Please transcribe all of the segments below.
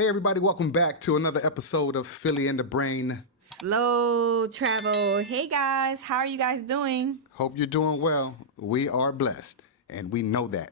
Hey everybody, welcome back to another episode of Philly and the Brain Slow Travel. Hey guys, how are you guys doing? Hope you're doing well. We are blessed, and we know that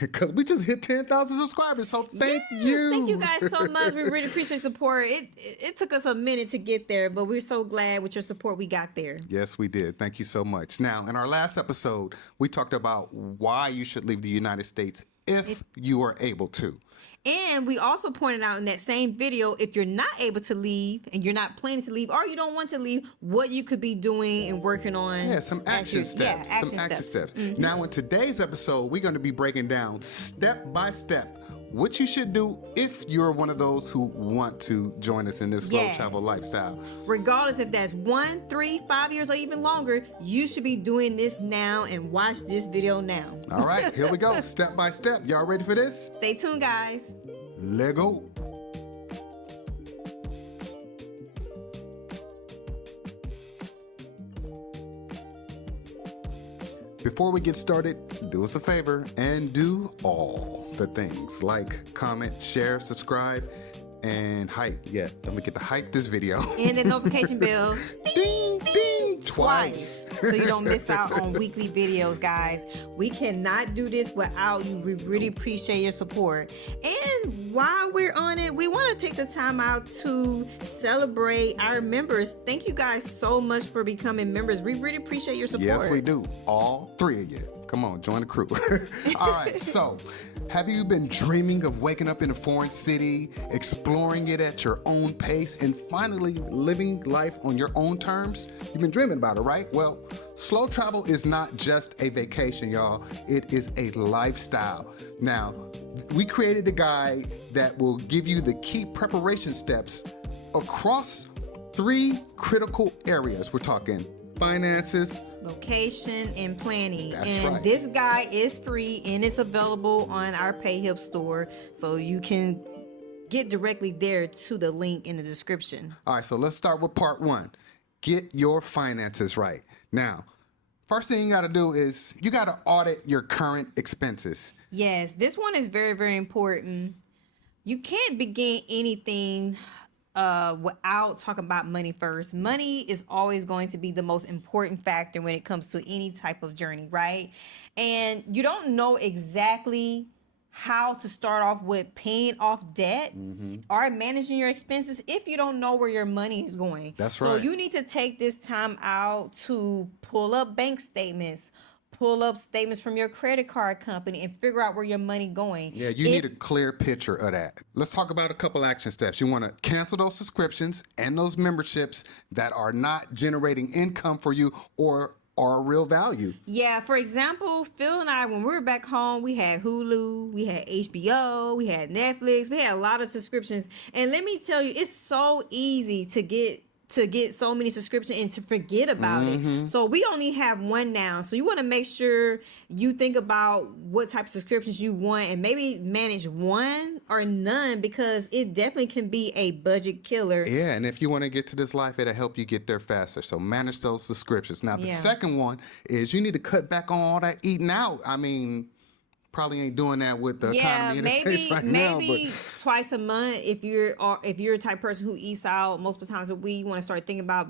because we just hit 10,000 subscribers. So thank you. Thank you guys so much. We really appreciate support. It took us a minute to get there, but we're so glad with your support we got there. Yes, we did. Thank you so much. Now, in our last episode, we talked about why you should leave the United States if you are able to. And we also pointed out in that same video, if you're not able to leave and you're not planning to leave or you don't want to leave, what you could be doing and working on. Yeah, some action steps. Yeah, action steps. Mm-hmm. Now, in today's episode, we're going to be breaking down step by step what you should do if you're one of those who want to join us in this slow travel lifestyle. Regardless if that's 1, 3, 5 years or even longer, you should be doing this now and watch this video now. All right, here we go, step by step. Y'all ready for this? Stay tuned, guys. Let go. Before we get started, do us a favor and do all the things like comment, share, subscribe, and hype. Yeah, don't forget to hype this video. And the notification bell. Ding, ding, twice. So you don't miss out on weekly videos, guys. We cannot do this without you. We really appreciate your support. And while we're on it, we want to take the time out to celebrate our members. Thank you guys so much for becoming members. We really appreciate your support. Yes, we do. All 3 of you. Come on, join the crew. All right, so have you been dreaming of waking up in a foreign city, exploring it at your own pace, and finally living life on your own terms? You've been dreaming about it, right? Well, slow travel is not just a vacation, y'all. It is a lifestyle. Now, we created a guide that will give you the key preparation steps across 3 critical areas. We're talking finances, location, and planning. That's and right. This guide is free and it's available on our PayHip store, so you can get directly there to the link in the description. All right, so let's start with part 1. Get your finances right. Now, first thing you got to do is you got to audit your current expenses. Yes, this one is very, very important. You can't begin anything without talking about money first. Money is always going to be the most important factor when it comes to any type of journey, right? And you don't know exactly how to start off with paying off debt or managing your expenses if you don't know where your money is going. That's right. So you need to take this time out to pull up bank statements, pull up statements from your credit card company, and figure out where your money going. Yeah, you need a clear picture of that. Let's talk about a couple action steps. You want to cancel those subscriptions and those memberships that are not generating income for you or are real value. Yeah, for example, Phil and I, when we were back home, we had Hulu, we had HBO, we had Netflix, we had a lot of subscriptions. And let me tell you, it's so easy to get so many subscriptions and to forget about it. So we only have one now. So you want to make sure you think about what type of subscriptions you want and maybe manage one or none, because it definitely can be a budget killer. Yeah, and if you want to get to this life, it'll help you get there faster. So manage those subscriptions. Now, the second one is you need to cut back on all that eating out. I mean, probably ain't doing that with the economy in the States right now. Maybe twice a month if you're a type of person who eats out multiple times a week. You want to start thinking about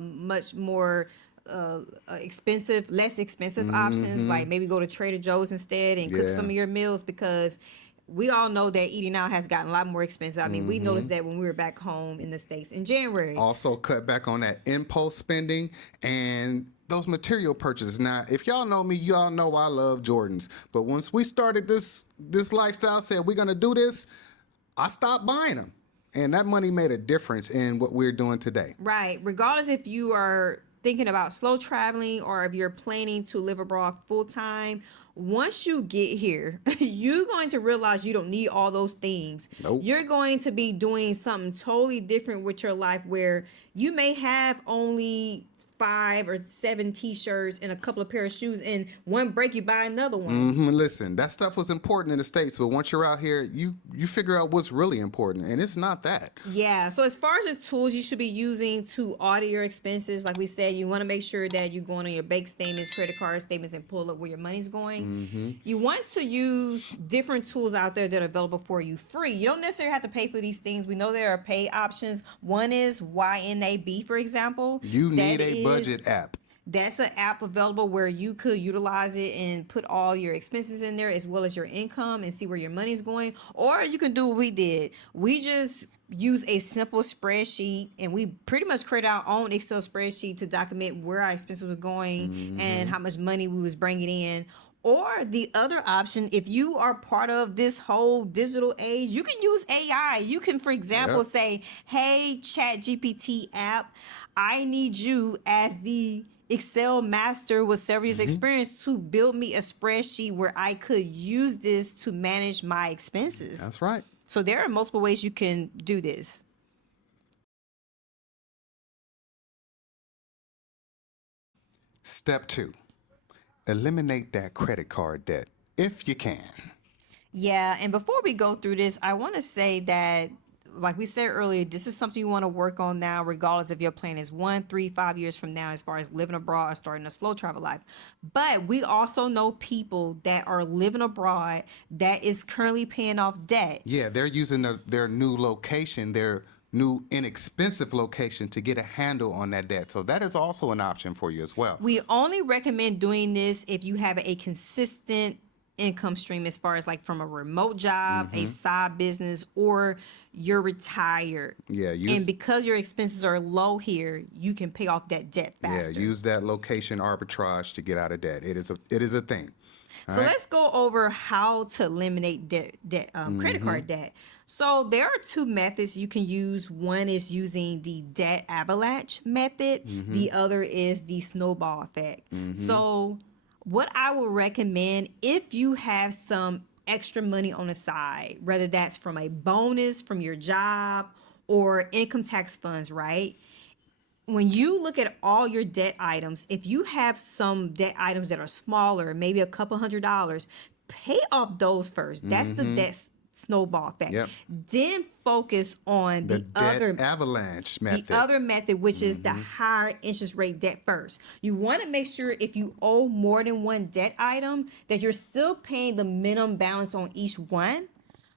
much more less expensive options, like maybe go to Trader Joe's instead and cook some of your meals, because we all know that eating out has gotten a lot more expensive. I mean, we noticed that when we were back home in the States in January. Also cut back on that impulse spending and those material purchases. Now, if y'all know me, y'all know I love Jordans. But once we started this lifestyle, said we're going to do this, I stopped buying them. And that money made a difference in what we're doing today. Right. Regardless if you are thinking about slow traveling or if you're planning to live abroad full time, once you get here, you're going to realize you don't need all those things. Nope. You're going to be doing something totally different with your life, where you may have only 5 or 7 t-shirts and a couple of pair of shoes, and one break, you buy another one. Listen, that stuff was important in the States, but once you're out here, you figure out what's really important, and it's not that. Yeah, so as far as the tools you should be using to audit your expenses, like we said, you want to make sure that you're going on your bank statements, credit card statements, and pull up where your money's going. You want to use different tools out there that are available for you free. You don't necessarily have to pay for these things. We know there are paid options. One is YNAB, for example. You need a budget app. That's an app available where you could utilize it and put all your expenses in there as well as your income and see where your money's going. Or you can do what we did. We just use a simple spreadsheet, and we pretty much create our own Excel spreadsheet to document where our expenses were going and how much money we was bringing in. Or the other option, if you are part of this whole digital age, you can use AI. You can, for example, say, hey, ChatGPT app, I need you as the Excel master with several years experience to build me a spreadsheet where I could use this to manage my expenses. That's right. So there are multiple ways you can do this. Step 2, eliminate that credit card debt if you can. Yeah, and before we go through this, I want to say that, like we said earlier, this is something you want to work on now, regardless if your plan is 1, 3, 5 years from now, as far as living abroad or starting a slow travel life. But we also know people that are living abroad that is currently paying off debt. Yeah, they're using their new location, their new inexpensive location to get a handle on that debt. So that is also an option for you as well. We only recommend doing this if you have a consistent income stream, as far as like from a remote job, a side business, or you're retired. Yeah, and because your expenses are low here, you can pay off that debt faster. Yeah, use that location arbitrage to get out of debt. It is a thing. So let's go over how to eliminate credit card debt. So there are 2 methods you can use. One is using the debt avalanche method. The other is the snowball effect. So what I would recommend, if you have some extra money on the side, whether that's from a bonus from your job or income tax funds, right? When you look at all your debt items, if you have some debt items that are smaller, maybe a couple $100s, pay off those first. That's the debt snowball effect. Then focus on the debt avalanche method. The other method, which is the higher interest rate debt first. You want to make sure if you owe more than one debt item that you're still paying the minimum balance on each one,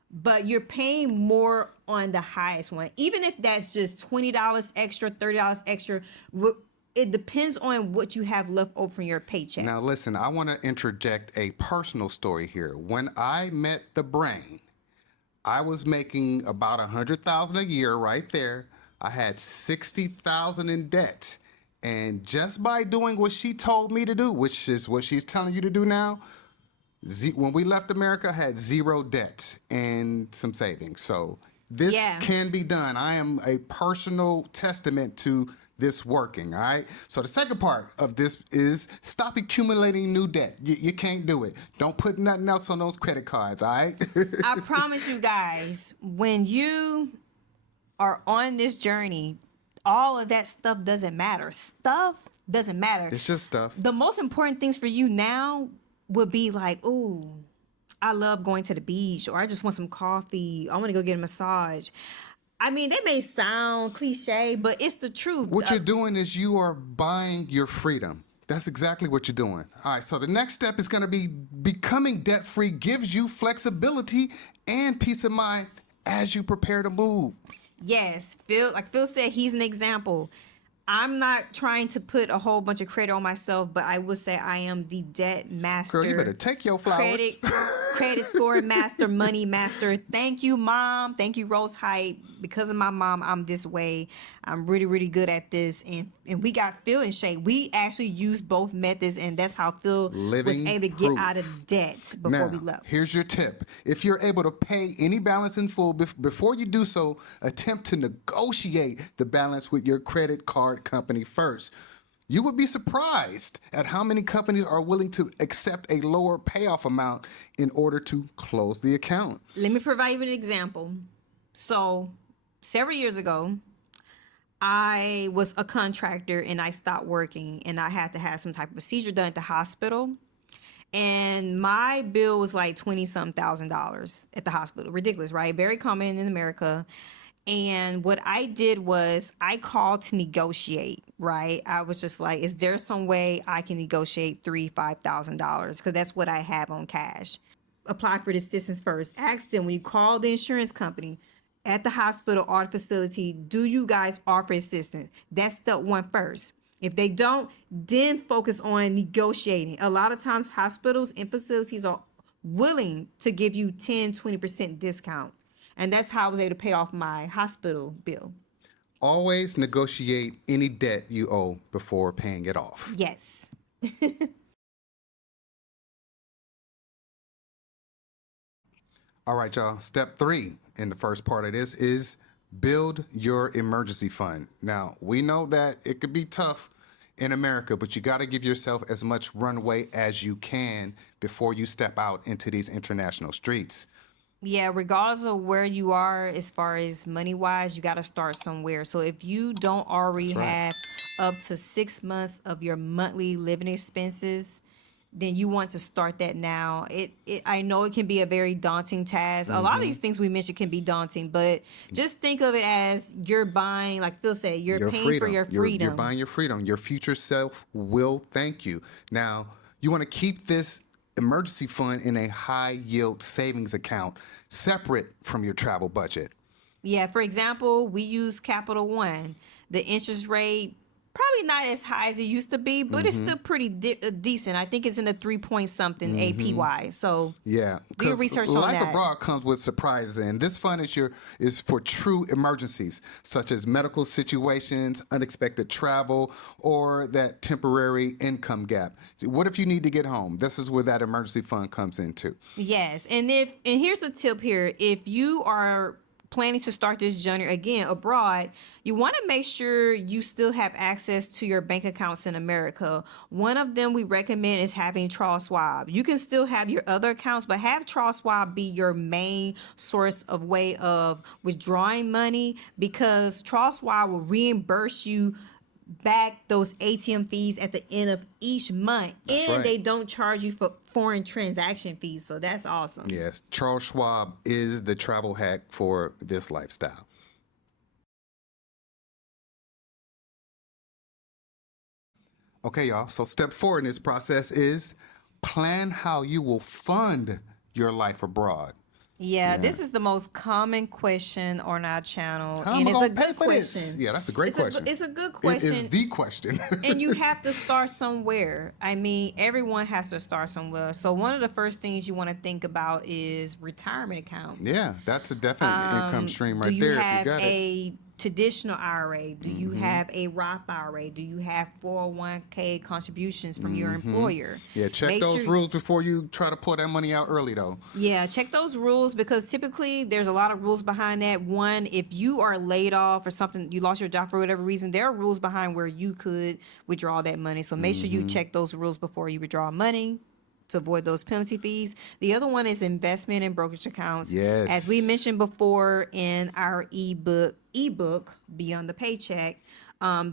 but you're paying more on the highest one. Even if that's just $20 extra, $30 extra, it depends on what you have left over from your paycheck. Now listen, I want to interject a personal story here. When I met the brain, I was making about $100,000 a year right there. I had $60,000 in debt. And just by doing what she told me to do, which is what she's telling you to do now, when we left America, I had 0 debt and some savings. So this can be done. I am a personal testament to this working, all right? So the second part of this is stop accumulating new debt. You can't do it. Don't put nothing else on those credit cards, all right? I promise you guys, when you are on this journey, all of that stuff doesn't matter. Stuff doesn't matter. It's just stuff. The most important things for you now would be like, ooh, I love going to the beach, or I just want some coffee. I want to go get a massage. I mean, that may sound cliche, but it's the truth. What you're doing is you are buying your freedom. That's exactly what you're doing. All right, so the next step is going to be becoming debt-free gives you flexibility and peace of mind as you prepare to move. Yes, Phil said, he's an example. I'm not trying to put a whole bunch of credit on myself, but I would say I am the debt master. Girl, you better take your flowers. Credit score master, money master. Thank you, Mom. Thank you, Rose Hype. Because of my mom, I'm this way. I'm really, really good at this. And we got Phil in shape. We actually used both methods, and that's how Phil was able to get out of debt before we left. Here's your tip. If you're able to pay any balance in full, before you do so, attempt to negotiate the balance with your credit card company first. You would be surprised at how many companies are willing to accept a lower payoff amount in order to close the account. Let me provide you an example. So, several years ago, I was a contractor and I stopped working and I had to have some type of procedure done at the hospital. And my bill was like 20 some $1,000 at the hospital. Ridiculous, right? Very common in America. And what I did was I called to negotiate, right? I was just like, is there some way I can negotiate $5,000? Because that's what I have on cash. Apply for the assistance first. Ask them when you call the insurance company at the hospital or the facility, do you guys offer assistance? That's step one first. If they don't, then focus on negotiating. A lot of times hospitals and facilities are willing to give you 10-20% discount. And that's how I was able to pay off my hospital bill. Always negotiate any debt you owe before paying it off. Yes. All right, y'all. Step 3 in the first part of this is build your emergency fund. Now, we know that it could be tough in America, but you got to give yourself as much runway as you can before you step out into these international streets. Yeah, regardless of where you are as far as money wise, you got to start somewhere. So if you don't already have up to 6 months of your monthly living expenses, then you want to start that now. I know it can be a very daunting task. A lot of these things we mentioned can be daunting, but just think of it as you're buying, like Phil said, you're paying freedom. for your freedom. You're buying your freedom. Your future self will thank you. Now, you want to keep this emergency fund in a high yield savings account separate from your travel budget. Yeah, for example, we use Capital One. The interest rate probably not as high as it used to be, but it's still pretty decent. I think it's in the 3 point something APY. So yeah, do your research on life that. abroad comes with surprises, and this fund is for true emergencies such as medical situations, unexpected travel, or that temporary income gap. What if you need to get home? This is where that emergency fund comes into. Yes, and here's a tip here: if you are planning to start this journey again abroad, you want to make sure you still have access to your bank accounts in America. One of them we recommend is having Charles Schwab. You can still have your other accounts, but have Charles Schwab be your main source of way of withdrawing money, because Charles Schwab will reimburse you back those ATM fees at the end of each month. That's and right. They don't charge you for foreign transaction fees, so that's awesome. Yes, Charles Schwab is the travel hack for this lifestyle. Okay, y'all, so step 4 in this process is plan how you will fund your life abroad. Yeah, this is the most common question on our channel. How and am I it's a gonna pay good for question. this? Yeah, that's a great question. It's a good question. It is the question. And you have to start somewhere. I mean, everyone has to start somewhere. So one of the first things you want to think about is retirement accounts. Yeah, that's a definite income stream right there. Do you If have you got a traditional IRA? Do you have a Roth IRA? Do you have 401k contributions from your employer? Yeah, check Make those sure- rules before you try to pull that money out early, though. Yeah, check those rules, because typically there's a lot of rules behind that. One, if you are laid off or something, you lost your job for whatever reason, there are rules behind where you could withdraw that money. So make sure you check those rules before you withdraw money to avoid those penalty fees. The other one is investment and brokerage accounts. Yes. As we mentioned before in our ebook Beyond the Paycheck,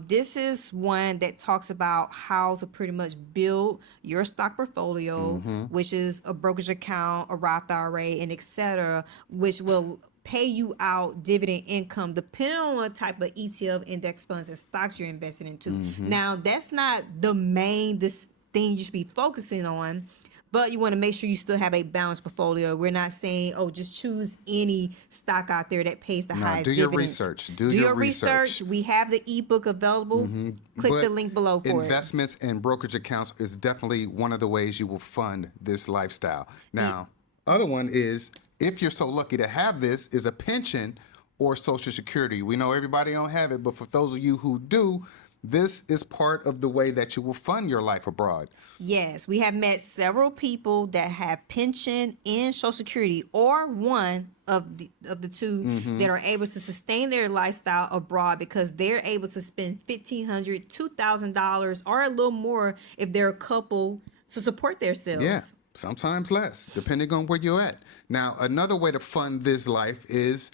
this is one that talks about how to pretty much build your stock portfolio, which is a brokerage account, a Roth IRA, and etc., which will pay you out dividend income depending on what type of ETF, index funds, and stocks you're invested into. Now, that's not the main thing you should be focusing on, but you want to make sure you still have a balanced portfolio. We're not saying, oh, just choose any stock out there that pays the highest do your dividends. research. Do your research. We have the ebook available. Click But the link below for it. investments and brokerage accounts is definitely one of the ways you will fund this lifestyle. Now, other one is, if you're so lucky to have this, is a pension or Social Security. We know everybody don't have it, but for those of you who do, this is part of the way that you will fund your life abroad. Yes, we have met several people that have pension and Social Security, or one of the two that are able to sustain their lifestyle abroad, because they're able to spend $1,500, $2,000, or a little more if they're a couple to support themselves. Yeah, sometimes less, depending on where you're at. Now, another way to fund this life is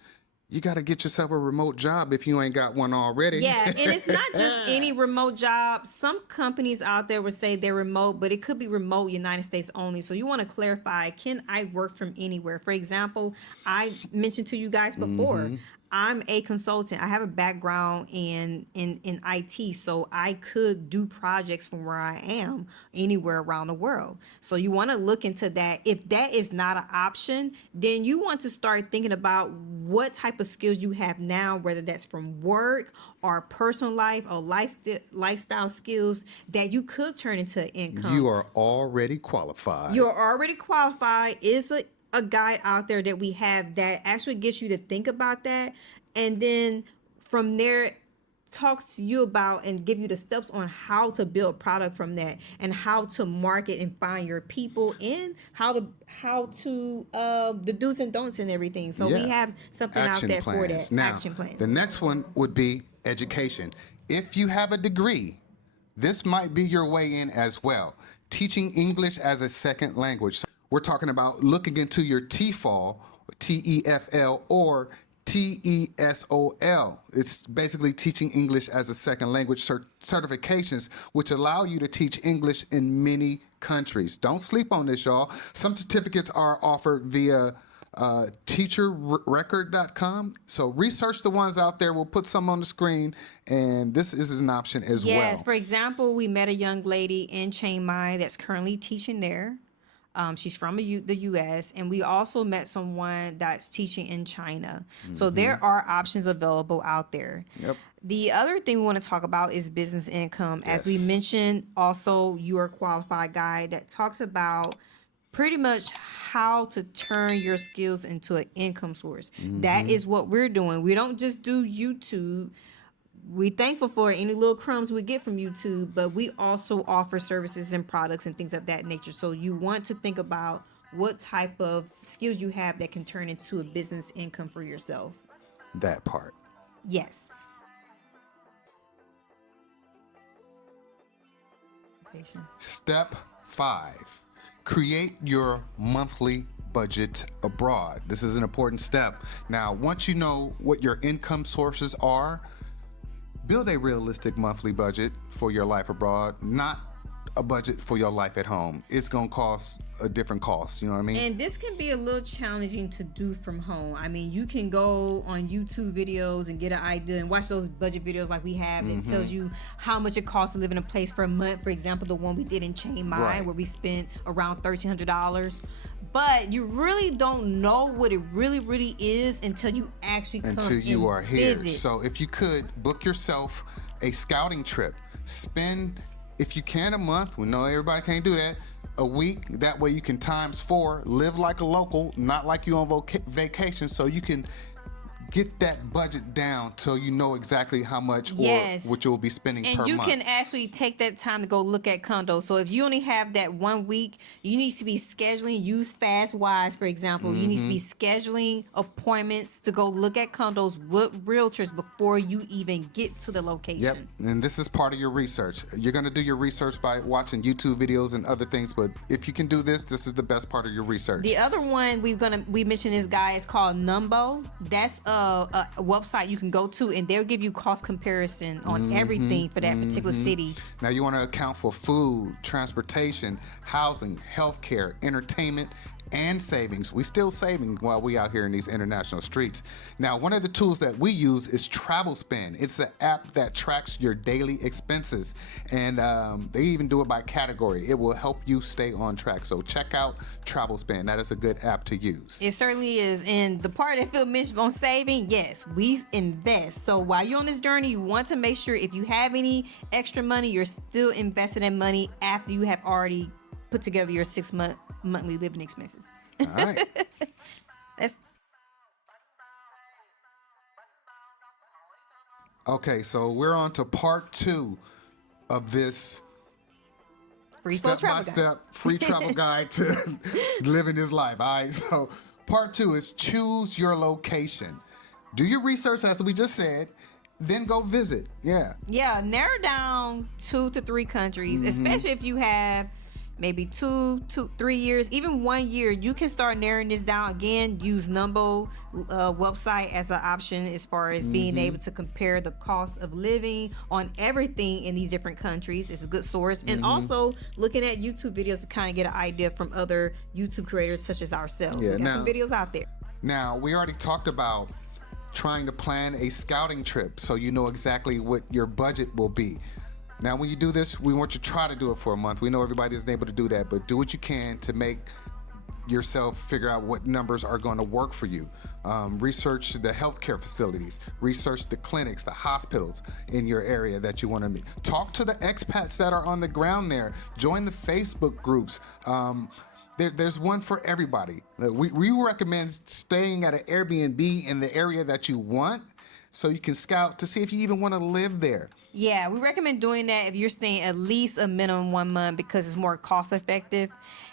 you got to get yourself a remote job if you ain't got one already. Yeah, and it's not just any remote job. Some companies out there would say they're remote, but it could be remote United States only. So you want to clarify, can I work from anywhere? For example, I mentioned to you guys before, I'm a consultant. I have a background in IT, so I could do projects from where I am anywhere around the world. So you want to look into that. If that is not an option, then you want to start thinking about what type of skills you have now, whether that's from work or personal life or lifestyle skills that you could turn into income. You are already qualified. You're already qualified. Is a guide out there that we have that actually gets you to think about that, and then from there talks to you about and give you the steps on how to build product from that, and how to market and find your people, and how to the do's and don'ts and everything. So we have something action out there plans. for that. Now, action plan. The next one would be education. If you have a degree, this might be your way in as well. Teaching English as a second language. We're talking about looking into your TEFL, TEFL, or TESOL. It's basically teaching English as a second language certifications, which allow you to teach English in many countries. Don't sleep on this, y'all. Some certificates are offered via teacherrecord.com. So research the ones out there. We'll put some on the screen, and this is an option as well. Yes, for example, we met a young lady in Chiang Mai that's currently teaching there. She's from the U.S., and we also met someone that's teaching in China. So there are options available out there. Yep. The other thing we want to talk about is business income. As we mentioned, also your qualified guide that talks about pretty much how to turn your skills into an income source. That is what we're doing. We don't just do YouTube. We thankful for any little crumbs we get from YouTube, but we also offer services and products and things of that nature. So you want to think about what type of skills you have that can turn into a business income for yourself. That part. Yes. Step 5, create your monthly budget abroad. This is an important step. Now, once you know what your income sources are, build a realistic monthly budget for your life abroad, not a budget for your life at home. It's gonna cost a different cost, you know what I mean? And this can be a little challenging to do from home. I mean, you can go on YouTube videos and get an idea and watch those budget videos like we have that tells you how much it costs to live in a place for a month. For example, the one we did in Chiang Mai, where we spent around $1,300. But you really don't know what it really is until you actually come until you are here. visit. So if you could book yourself a scouting trip, spend, if you can, a month. We know everybody can't do that. A week. That way you can times 4, live like a local, not like you on vacation, so you can get that budget down till you know exactly how much or what you'll be spending per month. And you can actually take that time to go look at condos. So if you only have that 1 week, you need to be scheduling, use FastWise, for example. You need to be scheduling appointments to go look at condos with realtors before you even get to the location. Yep, and this is part of your research. You're gonna do your research by watching YouTube videos and other things, but if you can do this, this is the best part of your research. The other one we mentioned this guy is called Numbo. That's a website you can go to, and they'll give you cost comparison on everything for that particular city. Now you want to account for food, transportation, housing, healthcare, entertainment, and savings. We still saving while we out here in these international streets. Now, one of the tools that we use is TravelSpend. It's an app that tracks your daily expenses, and they even do it by category. It will help you stay on track. So check out TravelSpend. That is a good app to use. It certainly is. And the part that Phil mentioned on saving, yes, we invest. So while you're on this journey, you want to make sure if you have any extra money, you're still investing that money after you have already put together your 6-month monthly living expenses. All right. Okay, so we're on to part 2 of this step-by-step free travel guide to living this life. All right, so part 2 is choose your location. Do your research, as we just said, then go visit. Yeah, narrow down 2 to 3 countries, especially if you have maybe 3 years, even 1 year, you can start narrowing this down. Again, use Numbo website as an option as far as being able to compare the cost of living on everything in these different countries. It's a good source. And also looking at YouTube videos to kind of get an idea from other YouTube creators such as ourselves. Yeah, we got some videos out there. Now, we already talked about trying to plan a scouting trip so you know exactly what your budget will be. Now, when you do this, we want you to try to do it for a month. We know everybody isn't able to do that, but do what you can to make yourself figure out what numbers are going to work for you. Research the healthcare facilities, research the clinics, the hospitals in your area that you want to meet. Talk to the expats that are on the ground there. Join the Facebook groups. There's one for everybody. We recommend staying at an Airbnb in the area that you want so you can scout to see if you even want to live there. Yeah, we recommend doing that if you're staying at least a minimum 1 month because it's more cost effective.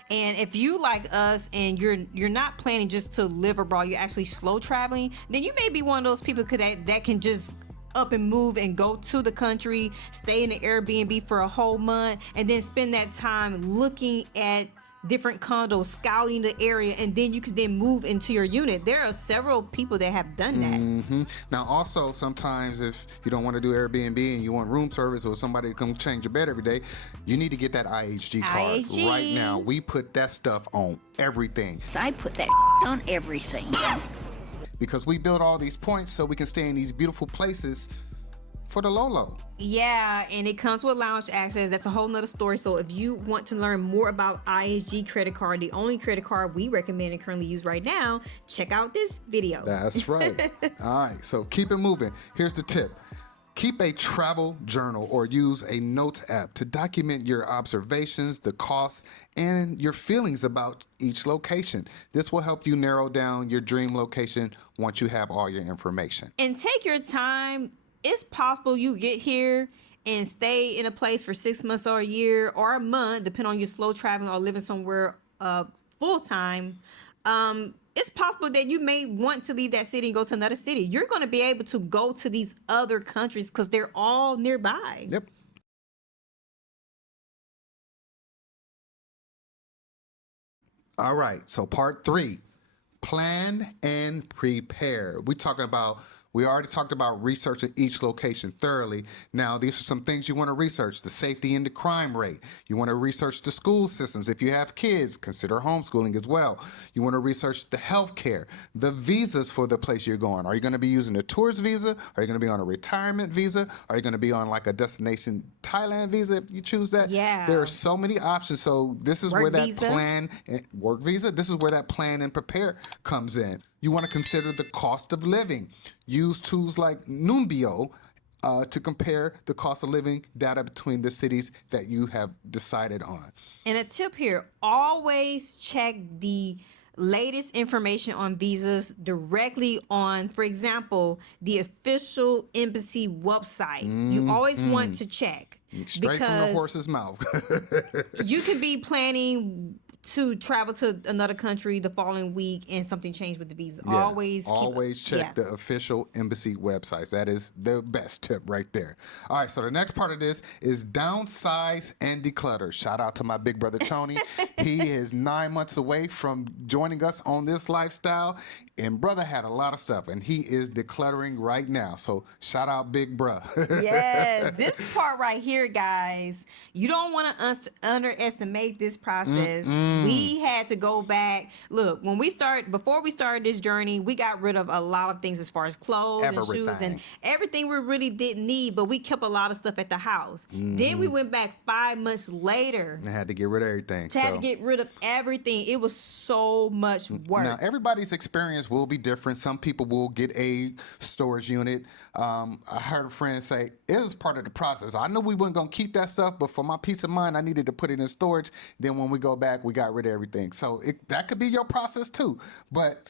And if you like us and you're not planning just to live abroad, you're actually slow traveling, then you may be one of those people that can just up and move and go to the country, stay in the Airbnb for a whole month, and then spend that time looking at different condos, scouting the area, and then you can then move into your unit. There are several people that have done that. Now, also, sometimes if you don't want to do Airbnb and you want room service or somebody to come change your bed every day, you need to get that IHG card right now. We put that stuff on everything. So I put that on everything. Because we build all these points so we can stay in these beautiful places for the low. Yeah, and it comes with lounge access. That's a whole nother story. So if you want to learn more about IHG credit card, the only credit card we recommend and currently use right now, check out this video. That's right. All right, so keep it moving. Here's the tip. Keep a travel journal or use a notes app to document your observations, the costs, and your feelings about each location. This will help you narrow down your dream location once you have all your information. And take your time. It's possible you get here and stay in a place for 6 months or a year or a month, depending on your slow traveling or living somewhere full time. It's possible that you may want to leave that city and go to another city. You're going to be able to go to these other countries because they're all nearby. Yep. All right, so part 3, plan and prepare. We already talked about researching each location thoroughly. Now, these are some things you want to research: the safety and the crime rate. You want to research the school systems. If you have kids, consider homeschooling as well. You want to research the healthcare, the visas for the place you're going. Are you going to be using a tourist visa? Are you going to be on a retirement visa? Are you going to be on like a destination Thailand visa if you choose that? Yeah. There are so many options. So this is where that visa. plan and work visa. This is where that plan and prepare comes in. You want to consider the cost of living. Use tools like Numbeo to compare the cost of living data between the cities that you have decided on. And a tip here, always check the latest information on visas directly on, for example, the official embassy website. You always want to check. Straight from the horse's mouth. You could be planning to travel to another country the following week and something changed with the visa. Yeah, Always check the official embassy websites. That is the best tip right there. All right, so the next part of this is downsize and declutter. Shout out to my big brother Tony. He is 9 months away from joining us on this lifestyle, and brother had a lot of stuff, and he is decluttering right now. So shout out big bruh. Yes, this part right here, guys, you don't want to underestimate this process. We had to go back. Look, before we started this journey, we got rid of a lot of things as far as clothes and shoes and everything we really didn't need, but we kept a lot of stuff at the house. Then we went back 5 months later. I had to get rid of everything. Had to get rid of everything. It was so much work. Now, everybody's experience will be different. Some people will get a storage unit. I heard a friend say, it was part of the process. I knew we weren't going to keep that stuff, but for my peace of mind, I needed to put it in storage. Then when we go back, we got rid of everything. So that could be your process too. But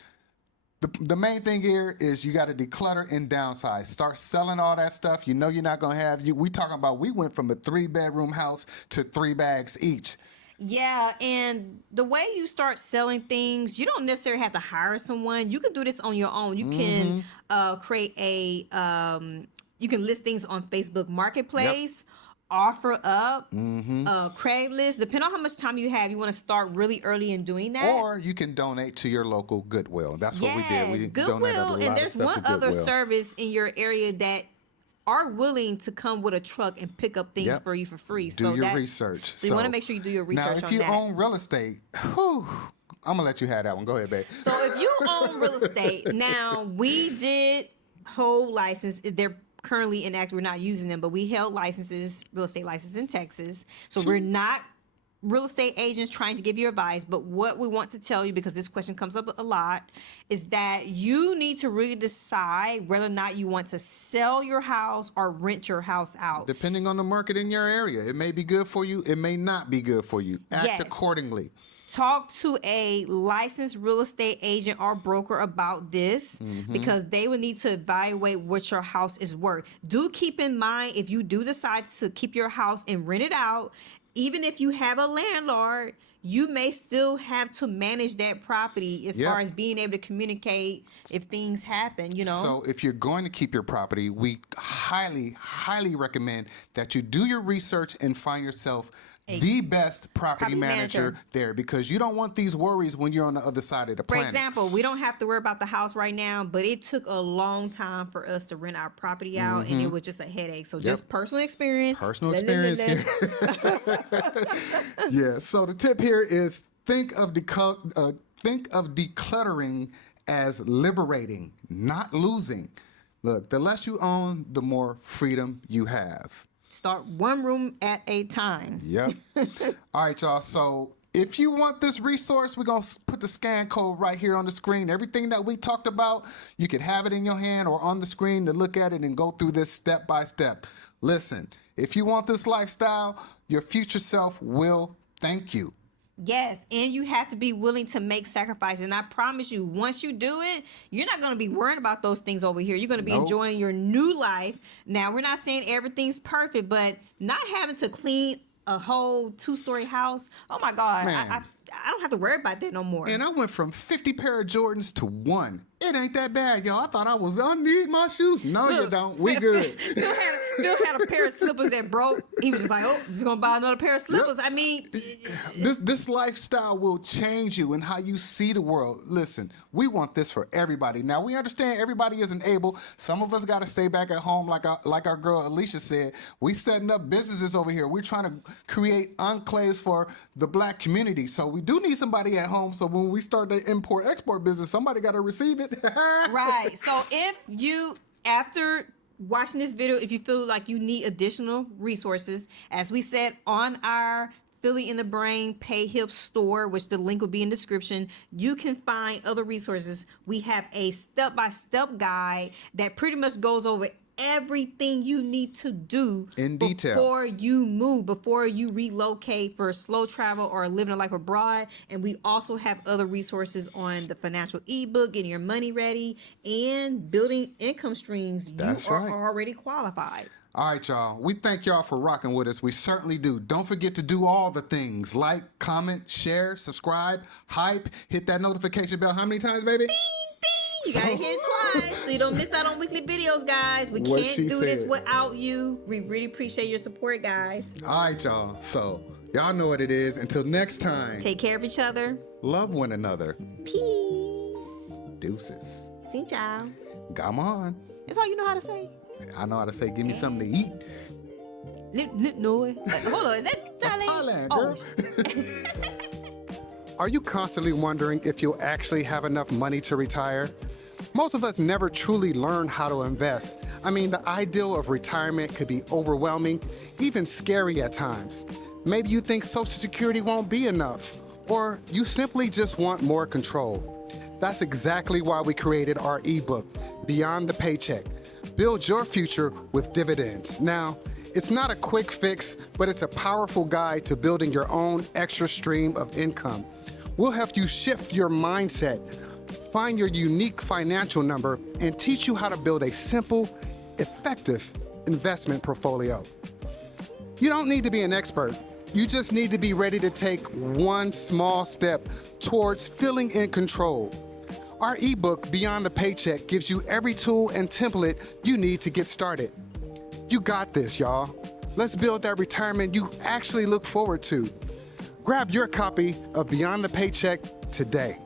the main thing here is you got to declutter and downsize. Start selling all that stuff you know you're not going to have. We went from a 3-bedroom house to 3 bags each. Yeah, and the way you start selling things, you don't necessarily have to hire someone. You can do this on your own. You can create you can list things on Facebook Marketplace. Yep. offer up, Craigslist, depending on how much time you have, you want to start really early in doing that. Or you can donate to your local Goodwill. That's what we did. We Goodwill, donated a lot and of there's stuff one to other Goodwill. service in your area that are willing to come with a truck and pick up things for you for free. Do your research. So you want to make sure you do your research on that. Now, if you own real estate, I'm going to let you have that one. Go ahead, babe. So if you own real estate, now we did hold license. They're currently inactive. We're not using them, but we held licenses, real estate license in Texas. So we're not real estate agents trying to give you advice, but what we want to tell you, because this question comes up a lot, is that you need to really decide whether or not you want to sell your house or rent your house out. Depending on the market in your area, it may be good for you. It may not be good for you. Act Yes. accordingly. Talk to a licensed real estate agent or broker about this, because they will need to evaluate what your house is worth. Do keep in mind, if you do decide to keep your house and rent it out, even if you have a landlord, you may still have to manage that property as far as being able to communicate if things happen, So if you're going to keep your property, we highly, highly recommend that you do your research and find yourself the best property manager there, because you don't want these worries when you're on the other side of the planet. For example, we don't have to worry about the house right now, but it took a long time for us to rent our property out, and it was just a headache. So just personal experience. Personal experience here. Yeah. So the tip here is think of decluttering as liberating, not losing. Look, the less you own, the more freedom you have. Start one room at a time. Yep. All right, y'all. So if you want this resource, we're going to put the scan code right here on the screen. Everything that we talked about, you can have it in your hand or on the screen to look at it and go through this step by step. Listen, if you want this lifestyle, your future self will thank you. Yes, and you have to be willing to make sacrifices. And I promise you, once you do it, you're not going to be worrying about those things over here. You're going to be enjoying your new life. Now, we're not saying everything's perfect, but not having to clean a whole 2-story house, oh my God, I don't have to worry about that no more. And I went from 50 pair of Jordans to 1. It ain't that bad, y'all. I thought I need my shoes. No, you don't. We good. Phil had a pair of slippers that broke. He was just like, oh, just going to buy another pair of slippers. I mean, this lifestyle will change you and how you see the world. Listen, we want this for everybody. Now, we understand everybody isn't able. Some of us got to stay back at home, like our girl Alicia said. We setting up businesses over here. We're trying to create enclaves for the Black community. So we do need somebody at home. So when we start the import-export business, somebody got to receive it. Right. So if you, after watching this video, if you feel like you need additional resources, as we said on our Philly in the Brain Pay Hip store, which the link will be in the description, you can find other resources. We have a step-by-step guide that pretty much goes over everything you need to do in detail before you move, before you relocate for slow travel or living a life abroad. And we also have other resources on the financial ebook, getting your money ready, and building income streams. That's you are right. already qualified. All right, y'all. We thank y'all for rocking with us. We certainly do. Don't forget to do all the things. Like, comment, share, subscribe, hype, hit that notification bell. How many times, baby? Bing, bing. You gotta hit it twice so you don't miss out on weekly videos, guys. We can't do this without you. We really appreciate your support, guys. All right, y'all. So, y'all know what it is. Until next time. Take care of each other. Love one another. Peace. Deuces. Xin chào. Come on. That's all you know how to say. I know how to say, give me something to eat. No. Hold on, is that Thailand? That's Thailand, girl. Are you constantly wondering if you'll actually have enough money to retire? Most of us never truly learn how to invest. I mean, the ideal of retirement could be overwhelming, even scary at times. Maybe you think Social Security won't be enough, or you simply just want more control. That's exactly why we created our ebook, Beyond the Paycheck. Build your future with dividends. Now, it's not a quick fix, but it's a powerful guide to building your own extra stream of income. We'll help you shift your mindset, find your unique financial number, and teach you how to build a simple, effective investment portfolio. You don't need to be an expert. You just need to be ready to take one small step towards feeling in control. Our ebook, Beyond the Paycheck, gives you every tool and template you need to get started. You got this, y'all. Let's build that retirement you actually look forward to. Grab your copy of Beyond the Paycheck today.